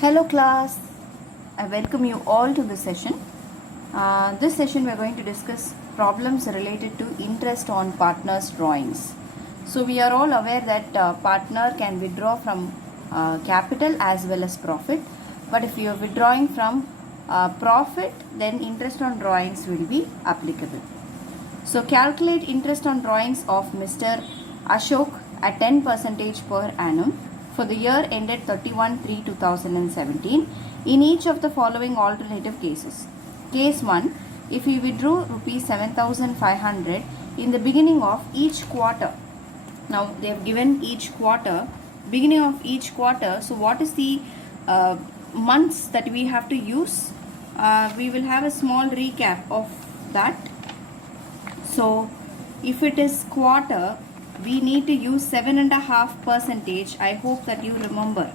Hello class, I welcome you all to this session. This session we are going to discuss problems related to interest on partners' drawings. So we are all aware that partner can withdraw from capital as well as profit. But if you are withdrawing from profit, then interest on drawings will be applicable. So calculate interest on drawings of Mr. Ashok at 10% per annum for the year ended 31/3/2017 in each of the following alternative cases. Case 1. If he withdrew rupees 7,500 in the beginning of each quarter. Now they have given each quarter, beginning of each quarter. So what is the months that we have to use? We will have a small recap of that. So if it is quarter, we need to use 7.5%. I hope that you remember.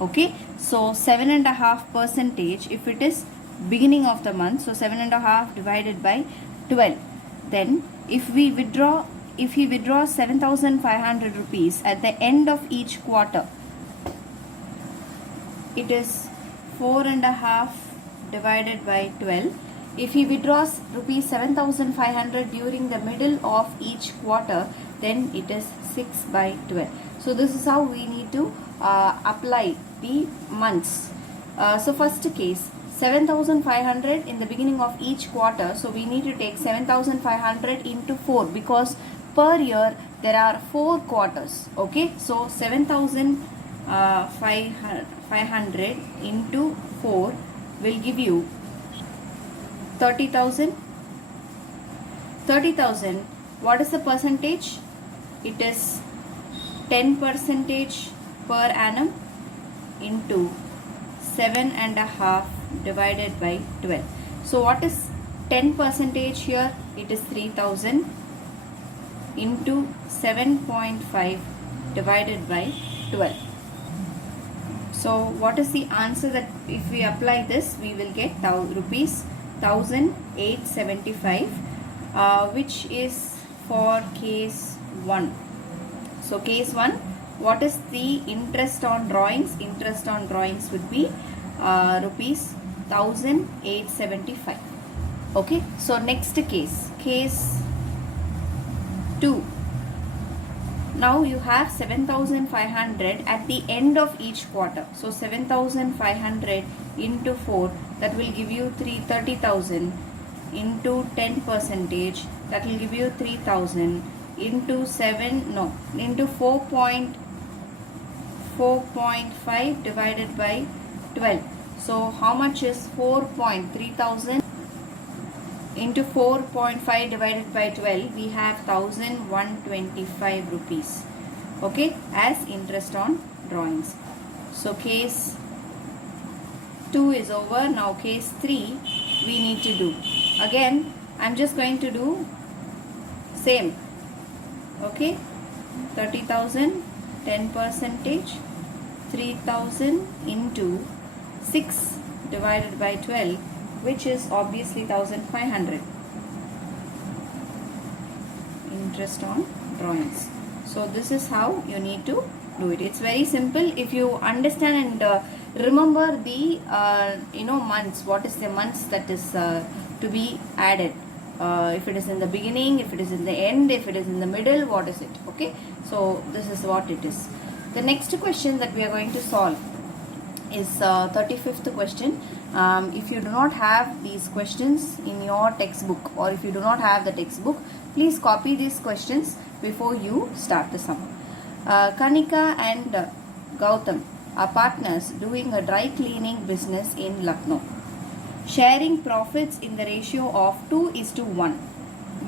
Okay, so 7.5% if it is beginning of the month. So 7.5 divided by 12. Then if he withdraws 7,500 rupees at the end of each quarter, it is 4.5 divided by 12. If he withdraws rupees 7,500 during the middle of each quarter, then it is 6 by 12. So this is how we need to apply the months. So first case, 7,500 in the beginning of each quarter. So we need to take 7,500 into 4 because per year there are 4 quarters. Okay, so 7,500 into 4 will give you 30,000. 30,000. What is the percentage? It is 10% per annum into 7.5 divided by 12. So what is 10% here? It is 3,000 into 7.5 divided by 12. So what is the answer? That if we apply this, we will get rupees 1,875, which is for case 1. So case 1, what is the interest on drawings? Interest on drawings would be rupees 1,875. Okay, so next case, case 2. Now you have 7,500 at the end of each quarter. So 7,500 into 4, that will give you 30,000 into 10%, that will give you 3,000 into 4.5 divided by 12. So how much is 3,000 into 4.5 divided by 12? We have 1,125 rupees. Okay, as interest on drawings. So case 2 is over. Now case 3 we need to do. Again, I'm just going to do same. Okay, 30,000, 10%, 3,000 into 6 divided by 12, which is obviously 1,500. Interest on drawings. So this is how you need to do it. It's very simple if you understand and remember the months. What is the months that is to be added? If it is in the beginning, if it is in the end, if it is in the middle, what is it? Okay, so this is what it is. The next question that we are going to solve is 35th question. If you do not have these questions in your textbook, or if you do not have the textbook, please copy these questions before you start the sum. Kanika and Gautam are partners doing a dry cleaning business in Lucknow, sharing profits in the ratio of 2:1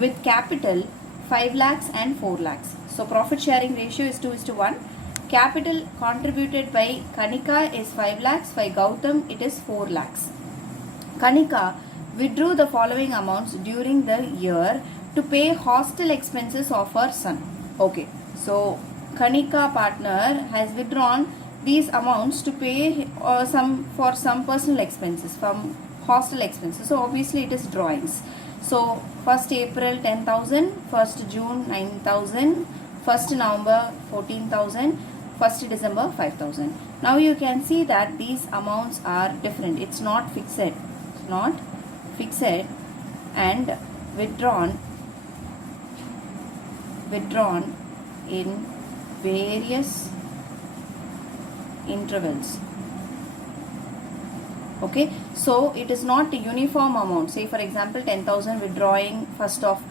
with capital 5 lakhs and 4 lakhs. So profit sharing ratio is 2:1. Capital contributed by Kanika is 5 lakhs. By Gautam it is 4 lakhs. Kanika withdrew the following amounts during the year to pay hostel expenses of her son. Okay, so Kanika partner has withdrawn these amounts to pay some personal expenses, from hostel expenses. So obviously it is drawings. So 1st April 10,000, 1st June 9,000, 1st November 14,000, 1st December 5,000. Now you can see that these amounts are different. It's not fixed. It's not fixed and withdrawn in various intervals. Okay, so it is not a uniform amount. Say for example 10,000 withdrawing first of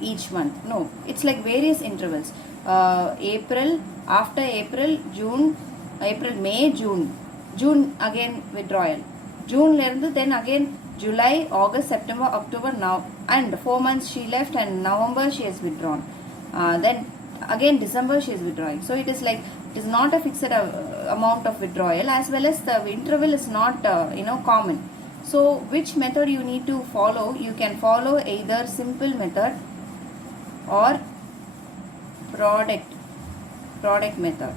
each month. No, it's like various intervals. April, after April, June, April, May, June again withdrawal. June then again July, August, September, October, now, and 4 months she left, and November she has withdrawn. Then again December she is withdrawing. So it is like, it is not a fixed amount of withdrawal, as well as the interval is not common. So which method you need to follow? You can follow either simple method or product method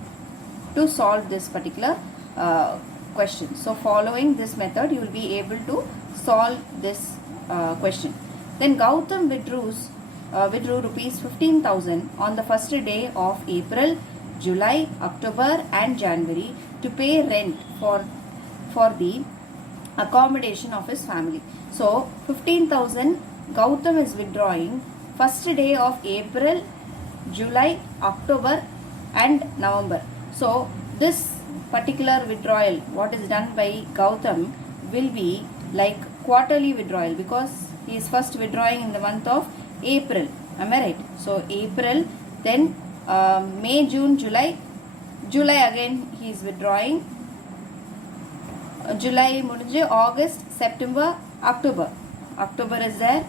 to solve this particular question. So following this method you will be able to solve this question. Then Gautam withdrew rupees 15,000 on the first day of April, July, October and January to pay rent for the accommodation of his family. So 15,000 Gautam is withdrawing first day of April, July, October and November. So this particular withdrawal, what is done by Gautam, will be like quarterly withdrawal, because he is first withdrawing in the month of April. Am I right? So April, then May, June, July again he is withdrawing. July mudinje, August, September, October is there.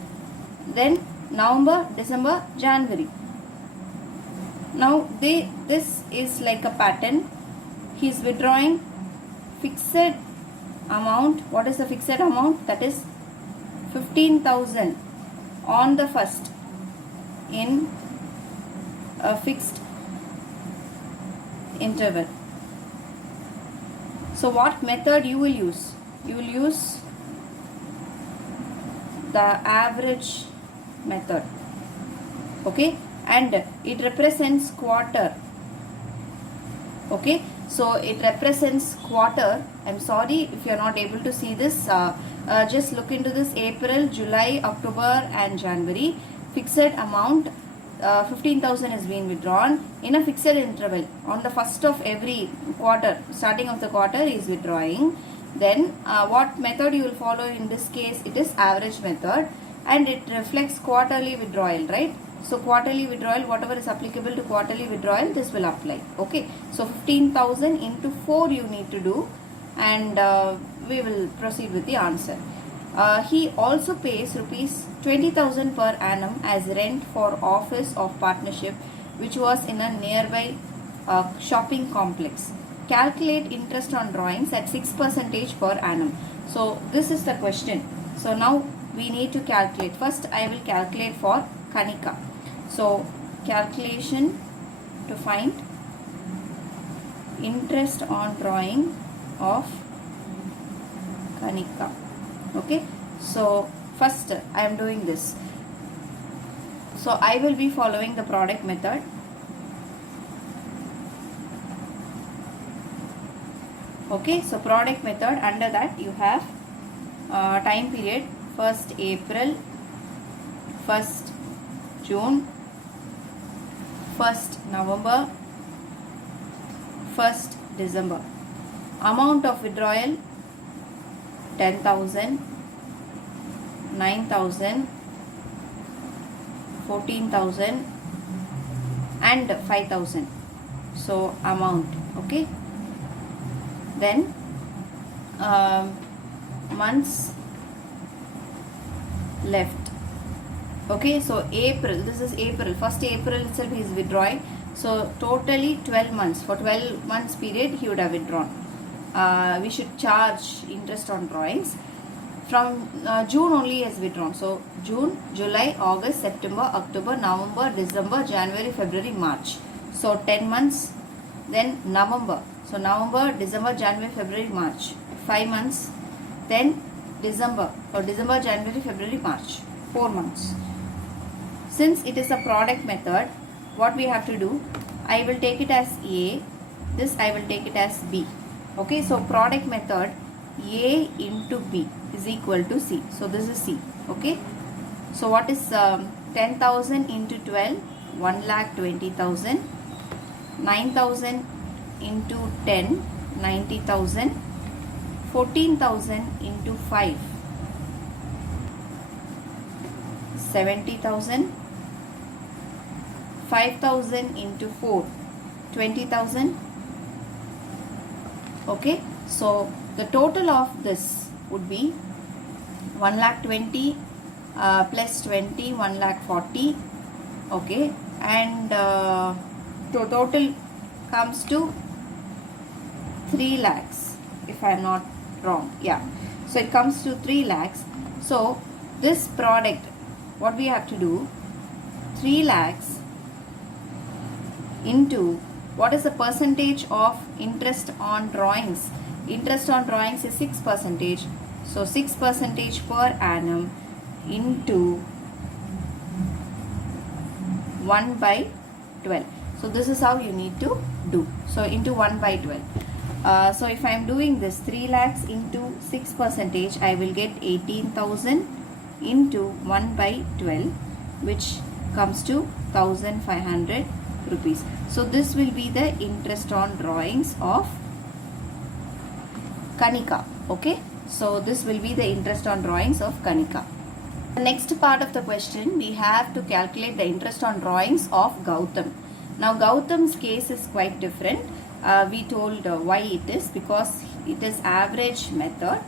Then November, December, January. Now this is like a pattern. He is withdrawing fixed amount. What is the fixed amount? That is 15,000 on the first in a fixed interval. So what method you will use? You will use the average method. Okay, and it represents quarter. Okay, so it represents quarter. I'm sorry if you are not able to see this. Just look into this. April, July, October and January. Fixed amount 15,000 is being withdrawn in a fixed interval. On the first of every quarter, starting of the quarter, is withdrawing. Then what method you will follow in this case? It is average method, and it reflects quarterly withdrawal, right? So quarterly withdrawal, whatever is applicable to quarterly withdrawal, this will apply. Okay, so 15,000 into 4 you need to do, and we will proceed with the answer. He also pays rupees 20,000 per annum as rent for office of partnership, which was in a nearby shopping complex. Calculate interest on drawings at 6% per annum. So this is the question. So now we need to calculate. First I will calculate for Kanika. So calculation to find interest on drawing of Kanika. Okay, so first I am doing this. So I will be following the product method. Okay, so product method, under that you have time period: 1st April, 1st June, 1st November, 1st December. Amount of withdrawal 10,000, 9,000, 14,000 and 5,000. So amount. Okay. Then months left. Okay, so April, this is April, 1st April itself he is withdrawing. So totally 12 months. For 12 months period he would have withdrawn. We should charge interest on drawings. From June only has withdrawn. So June, July, August, September, October, November, December, January, February, March. So 10 months. Then November. So November, December, January, February, March. 5 months. Then December. So December, January, February, March. 4 months. Since it is a product method, what we have to do? I will take it as A. this I will take it as B. Okay, so product method A into B is equal to C. So this is C. Okay, so what is 10,000 into 12? 1,20,000. 9,000 into 10, 90,000. 14,000 into 5, 70,000. 5,000 into 4, 20,000. Okay, so the total of this would be 1,20,000 plus 20, 1,40,000. Okay, and total comes to 3 lakhs, if I am not wrong. Yeah, so it comes to 3 lakhs. So this product, what we have to do, 3 lakhs into what is the percentage of interest on drawings? Interest on drawings is 6%. So 6% per annum into 1 by 12. So this is how you need to do. So into 1 by 12. So if I am doing this 3 lakhs into 6%, I will get 18,000 into 1 by 12, which comes to 1,500 rupees. So this will be the interest on drawings of Kanika. Okay, so this will be the interest on drawings of Kanika. The next part of the question, we have to calculate the interest on drawings of Gautam. Now Gautam's case is quite different. We told why it is, because it is average method.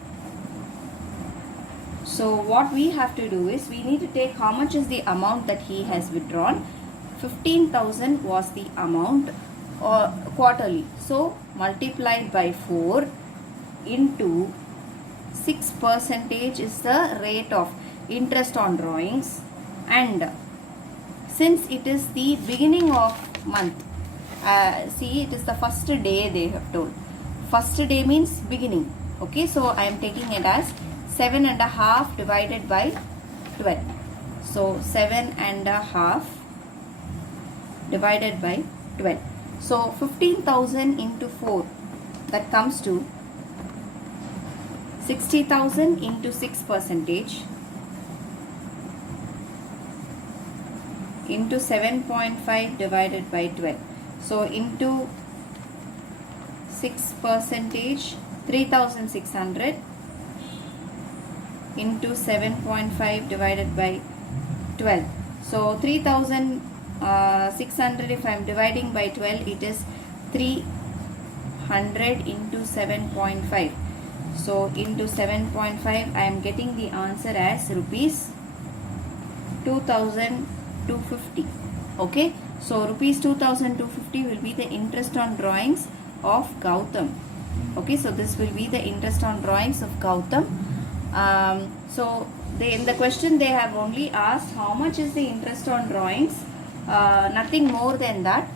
So what we have to do is, we need to take how much is the amount that he has withdrawn. 15,000 was the amount quarterly. So multiplied by 4 into 6% is the rate of interest on drawings, and since it is the beginning of month, see, it is the first day they have told. First day means beginning. Okay, so I am taking it as 7.5 divided by 12. So 7.5 divided by 12. So 15,000 into 4, that comes to 60,000 into 6% into 7.5 divided by 12. So into 6%, 3,600 into 7.5 divided by 12. So 3,600, if I am dividing by 12, it is 300 into 7.5. So into 7.5, I am getting the answer as rupees 2,250. Okay, so rupees 2,250 will be the interest on drawings of Gautam. Okay, so this will be the interest on drawings of Gautam. So in the question they have only asked how much is the interest on drawings, nothing more than that.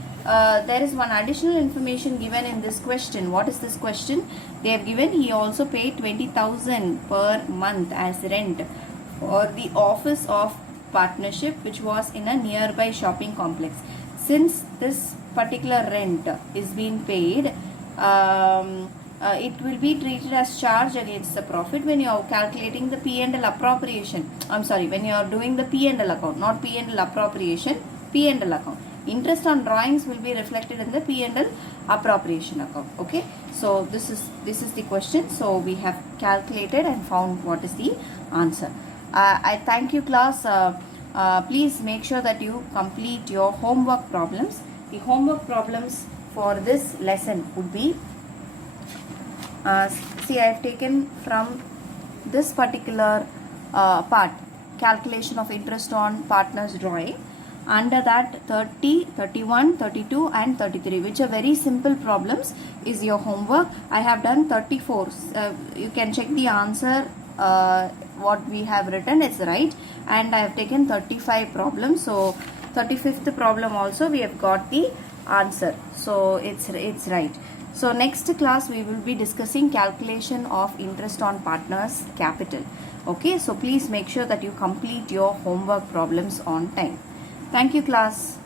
There is one additional information given in this question. What is this question? They have given he also paid 20,000 per month as rent for the office of partnership, which was in a nearby shopping complex. Since this particular rent is being paid, it will be treated as charge against the profit when you are calculating the P&L appropriation. When you are doing the P&L account, not P&L appropriation, P&L account. Interest on drawings will be reflected in the P&L appropriation account. Okay, so this is the question. So we have calculated and found what is the answer. I thank you, class. Please make sure that you complete your homework problems. The homework problems for this lesson would be, see, I have taken from this particular part, calculation of interest on partners drawing. Under that 30, 31, 32 and 33, which are very simple problems, is your homework. I have done 34. You can check the answer, what we have written is right, and I have taken 35 problems. So 35th problem also we have got the answer, so it's right. So next class we will be discussing calculation of interest on partners capital. Okay, so please make sure that you complete your homework problems on time. Thank you, class.